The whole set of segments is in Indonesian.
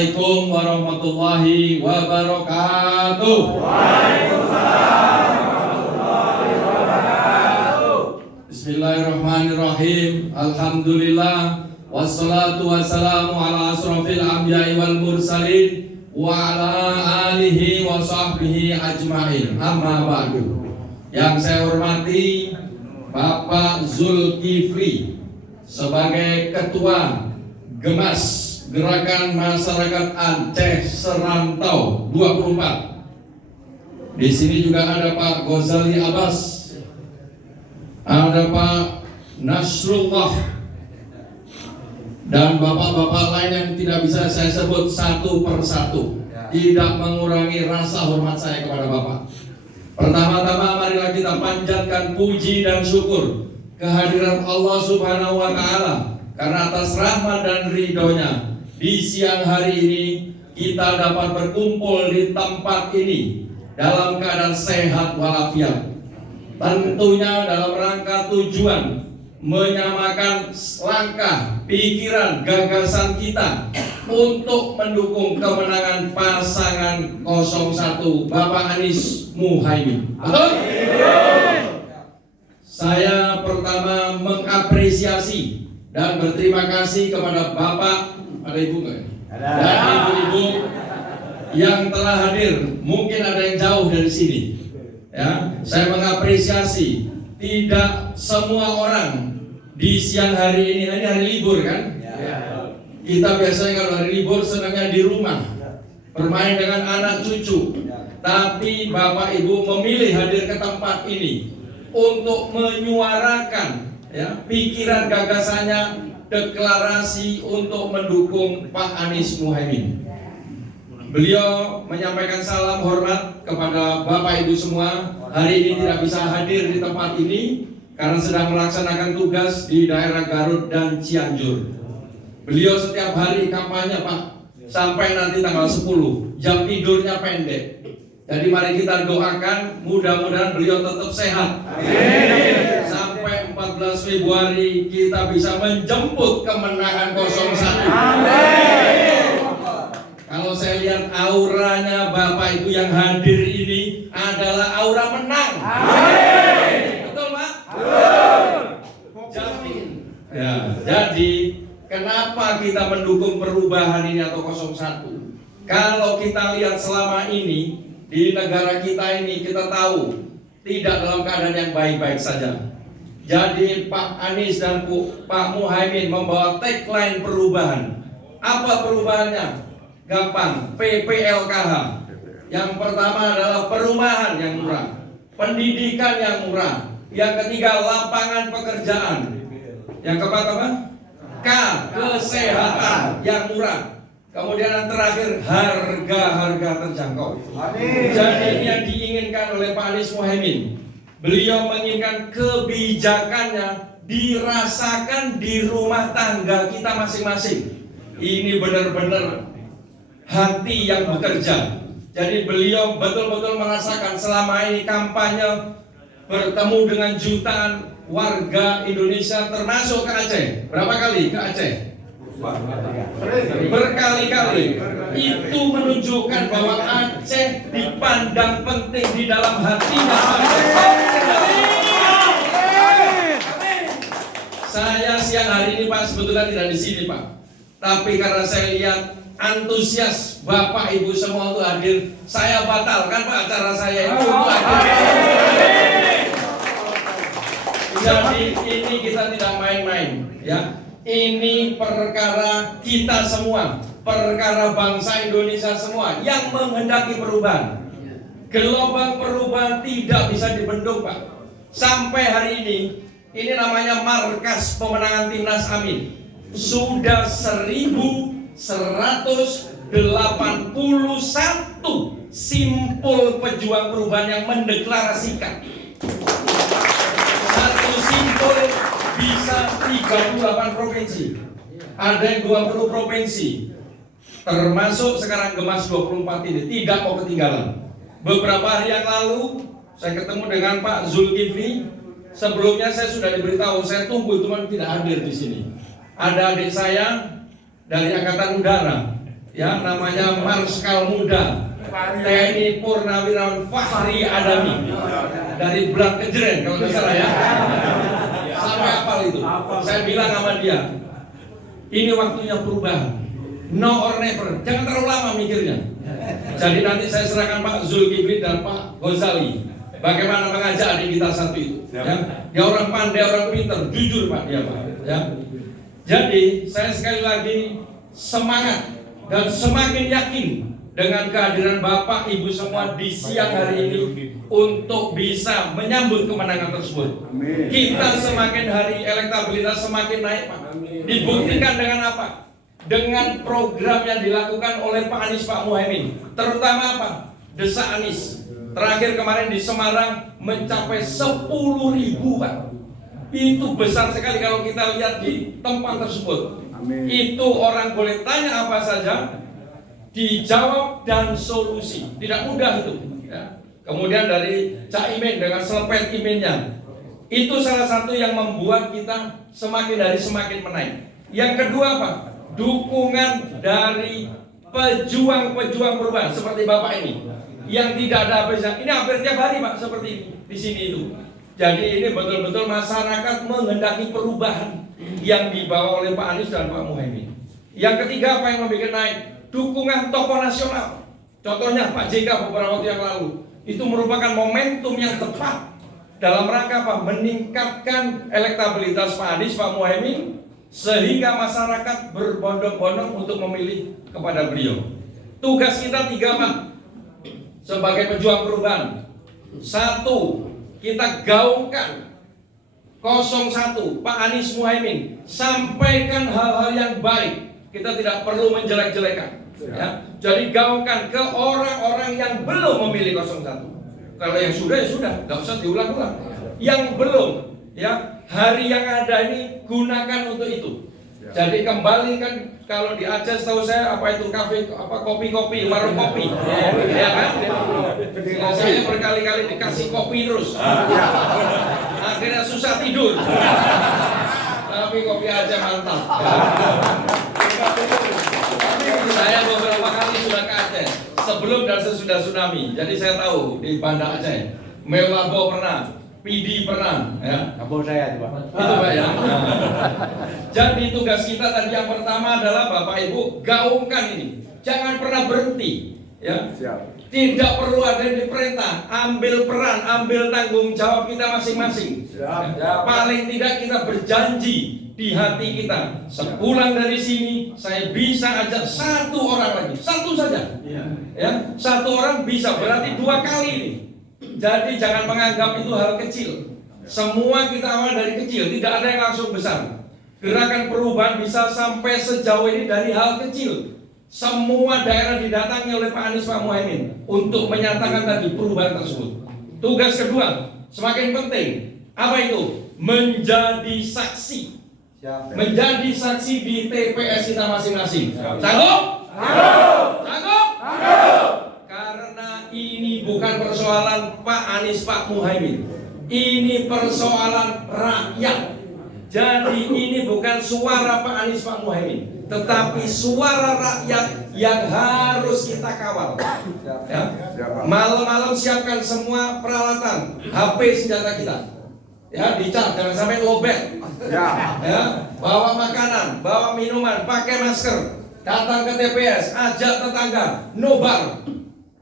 Assalamualaikum warahmatullahi wabarakatuh. Waalaikumsalam warahmatullahi wabarakatuh. Bismillahirrahmanirrahim. Alhamdulillah wassalatu wassalamu ala asrofil anbiya'i wal mursalin wa ala alihi wa sahbihi ajma'in. Amma ba'du. Yang saya hormati Bapak Zulkifli sebagai Ketua Gemas Gerakan Masyarakat Aceh Serantau 24. Di sini juga ada Pak Ghazali Abbas, ada Pak Nasrullah, dan bapak-bapak lain yang tidak bisa saya sebut satu persatu. Tidak mengurangi rasa hormat saya kepada Bapak. Pertama-tama marilah kita panjatkan puji dan syukur kehadiran Allah Subhanahu wa Ta'ala, karena atas rahmat dan ridhonya di siang hari ini kita dapat berkumpul di tempat ini dalam keadaan sehat walafiat. Tentunya dalam rangka tujuan menyamakan langkah, pikiran, gagasan kita untuk mendukung kemenangan pasangan 01 Bapak Anies Muhaimin. Betul? Saya pertama mengapresiasi dan berterima kasih kepada Bapak, ada ibu nggak? Dan ibu-ibu yang telah hadir. Mungkin ada yang jauh dari sini. Ya, saya mengapresiasi. Tidak semua orang di siang hari ini hari libur kan? Kita biasanya kalau hari libur senangnya di rumah, bermain dengan anak cucu. Tapi Bapak Ibu memilih hadir ke tempat ini untuk menyuarakan pikiran gagasannya, deklarasi untuk mendukung Pak Anies Muhaimin. Beliau menyampaikan salam hormat kepada Bapak Ibu semua. Hari ini tidak bisa hadir di tempat ini karena sedang melaksanakan tugas di daerah Garut dan Cianjur. Beliau setiap hari kampanye Pak, sampai nanti tanggal 10. Jam tidurnya pendek. Jadi mari kita doakan mudah-mudahan beliau tetap sehat. Amin. Sampai 14 Februari kita bisa menjemput kemenangan 01. Amin. Kalau saya lihat auranya Bapak Ibu yang hadir ini adalah aura menang. Amin. Betul Pak? Betul. Jamin. Ya, jadi kenapa kita mendukung perubahan ini atau 01? Kalau kita lihat selama ini di negara kita ini, kita tahu tidak dalam keadaan yang baik-baik saja. Jadi Pak Anies dan Pak Muhaimin membawa tagline perubahan. Apa perubahannya? Gampang, PPLKH. Yang pertama adalah perumahan yang murah, pendidikan yang murah. Yang ketiga, lapangan pekerjaan. Yang keempat apa? K, kesehatan yang murah. Kemudian yang terakhir, harga terjangkau. Amin. Jadi ini yang diinginkan oleh Pak Anies Muhaimin. Beliau menginginkan kebijakannya dirasakan di rumah tangga kita masing-masing. Ini benar-benar hati yang bekerja. Jadi beliau betul-betul merasakan selama ini kampanye bertemu dengan jutaan warga Indonesia termasuk ke Aceh. Berapa kali ke Aceh? Berkali-kali. Itu menunjukkan bahwa Aceh dipandang penting di dalam hatinya. Saya siang hari ini Pak sebetulnya tidak di sini Pak, tapi karena saya lihat antusias Bapak Ibu semua untuk hadir, saya batalkan Pak acara saya itu untuk hadir. Jadi ini kita tidak main-main ya. Ini perkara kita semua, perkara bangsa Indonesia semua yang menghendaki perubahan. Gelombang perubahan tidak bisa dibendung Pak. Sampai hari ini namanya markas pemenangan Timnas Amin. Sudah 1181 simpul pejuang perubahan yang mendeklarasikan. Satu simpul bisa 38 provinsi. Ada yang 20 provinsi. Termasuk sekarang Gemas 24 ini tidak mau ketinggalan. Beberapa hari yang lalu saya ketemu dengan Pak Zulkifli. Sebelumnya saya sudah diberitahu, saya tunggu teman tidak hadir di sini. Ada adik saya dari Angkatan Udara, ya, namanya Marskal Muda TNI Purnawirawan Fahri Adami dari Blang Kejeren kalau nggak salah ya. Sampai apal itu. Saya bilang sama dia, ini waktunya perubahan. No or never. Jangan terlalu lama mikirnya. Jadi nanti saya serahkan Pak Zulkifli dan Pak Ghazali bagaimana mengajak adik kita satu itu. Ya. Dia orang pandai, orang pintar, jujur Pak dia Pak. Ya. Jadi saya sekali lagi semangat dan semakin yakin dengan kehadiran Bapak Ibu semua di siang hari ini untuk bisa menyambut kemenangan tersebut. Amin. Kita semakin hari elektabilitas semakin naik Pak. Dibuktikan dengan apa? Dengan program yang dilakukan oleh Pak Anies Pak Muhaimin. Terutama apa? Desa Anies. Terakhir kemarin di Semarang mencapai 10.000 Pak. Itu besar sekali kalau kita lihat di tempat tersebut. Amin. Itu orang boleh tanya apa saja, dijawab dan solusi. Tidak mudah itu. Ya. Kemudian dari Caimin dengan selepet iminnya, itu salah satu yang membuat kita semakin hari semakin menaik. Yang kedua apa? Dukungan dari pejuang-pejuang perubahan seperti Bapak ini, yang tidak ada habisnya. Ini hampir tiap hari Pak seperti ini di sini itu. Jadi ini betul-betul masyarakat menghendaki perubahan yang dibawa oleh Pak Anies dan Pak Muhaimin. Yang ketiga apa yang membuat naik? Dukungan tokoh nasional. Contohnya Pak JK beberapa waktu yang lalu. Itu merupakan momentum yang tepat dalam rangka apa? Meningkatkan elektabilitas Pak Anies, Pak Muhaimin, sehingga masyarakat berbondong-bondong untuk memilih kepada beliau. Tugas kita 3 Pak sebagai pejuang perubahan. 1, kita gaungkan 01 Pak Anies Muhaimin, sampaikan hal-hal yang baik. Kita tidak perlu menjelek-jelekan. Ya. Jadi gaungkan ke orang-orang yang belum memilih 01. Kalau yang sudah ya sudah, nggak usah diulang-ulang. Yang belum, ya hari yang ada ini gunakan untuk itu. Jadi kembalikan, kalau di Aceh tahu saya apa itu kafe, apa kopi-kopi, warung kopi, ya kan? Saya berkali-kali dikasih kopi terus, akhirnya susah tidur. Tapi kopi Aceh mantap. Saya beberapa kali sudah ke Aceh sebelum dan sesudah tsunami. Jadi saya tahu di Banda Aceh, Melabo pernah, PD pernah, ya. Kampung saya itu Pak. Itu Pak ya. Jadi tugas kita tadi yang pertama adalah Bapak Ibu gaungkan ini. Jangan pernah berhenti, ya. Siap. Tidak perlu ada yang diperintah, ambil peran, ambil tanggung jawab kita masing-masing. Ya. Paling tidak kita berjanji di hati kita, sepulang dari sini saya bisa ajak 1 orang lagi, 1 saja. Ya, 1 orang bisa, berarti 2 kali ini. Jadi jangan menganggap itu hal kecil. Semua kita awal dari kecil, tidak ada yang langsung besar. Gerakan perubahan bisa sampai sejauh ini dari hal kecil. Semua daerah didatangi oleh Pak Anies, Pak Muhaimin untuk menyatakan tadi perubahan tersebut. Tugas kedua semakin penting. Apa itu? Menjadi saksi. Menjadi saksi di TPS kita masing-masing. Sanggup? Sanggup? Karena ini bukan persoalan Pak Anies, Pak Muhaimin. Ini persoalan rakyat. Jadi ini bukan suara Pak Anies, Pak Muhaimin, tetapi suara rakyat yang harus kita kawal. Ya. Malam-malam siapkan semua peralatan, HP senjata kita. Ya, dicat, jangan sampai lobet. Ya, bawa makanan, bawa minuman, pakai masker. Datang ke TPS, ajak tetangga, nobar.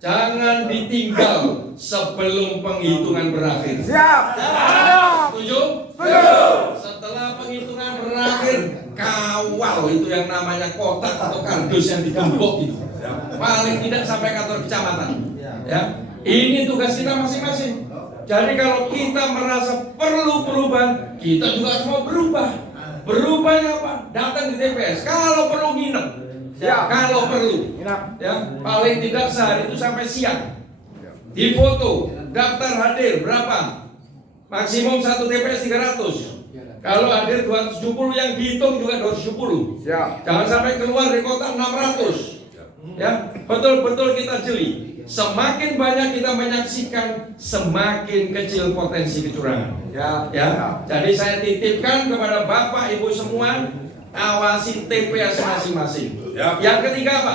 Jangan ditinggal sebelum penghitungan berakhir. Siap. Setuju? Setuju. Setelah penghitungan berakhir, kawal itu yang namanya kotak atau kardus yang digembok itu. Paling tidak sampai kantor kecamatan. Ya, ini tugas kita masing-masing. Jadi kalau kita merasa perlu perubahan, kita juga harus mau berubah. Berubahnya apa? Datang di TPS. Kalau perlu nginep. Ya, kalau perlu, ya, paling tidak sehari itu sampai siang. Di foto, daftar hadir berapa? Maksimum 1 TPS 300. Kalau hadir 270 yang dihitung juga 270. Jangan sampai keluar di kota 600. Ya, betul-betul kita jeli. Semakin banyak kita menyaksikan, semakin kecil potensi kecurangan. Ya. Jadi saya titipkan kepada Bapak Ibu semua, awasi TPS masing-masing. Yang ketiga apa?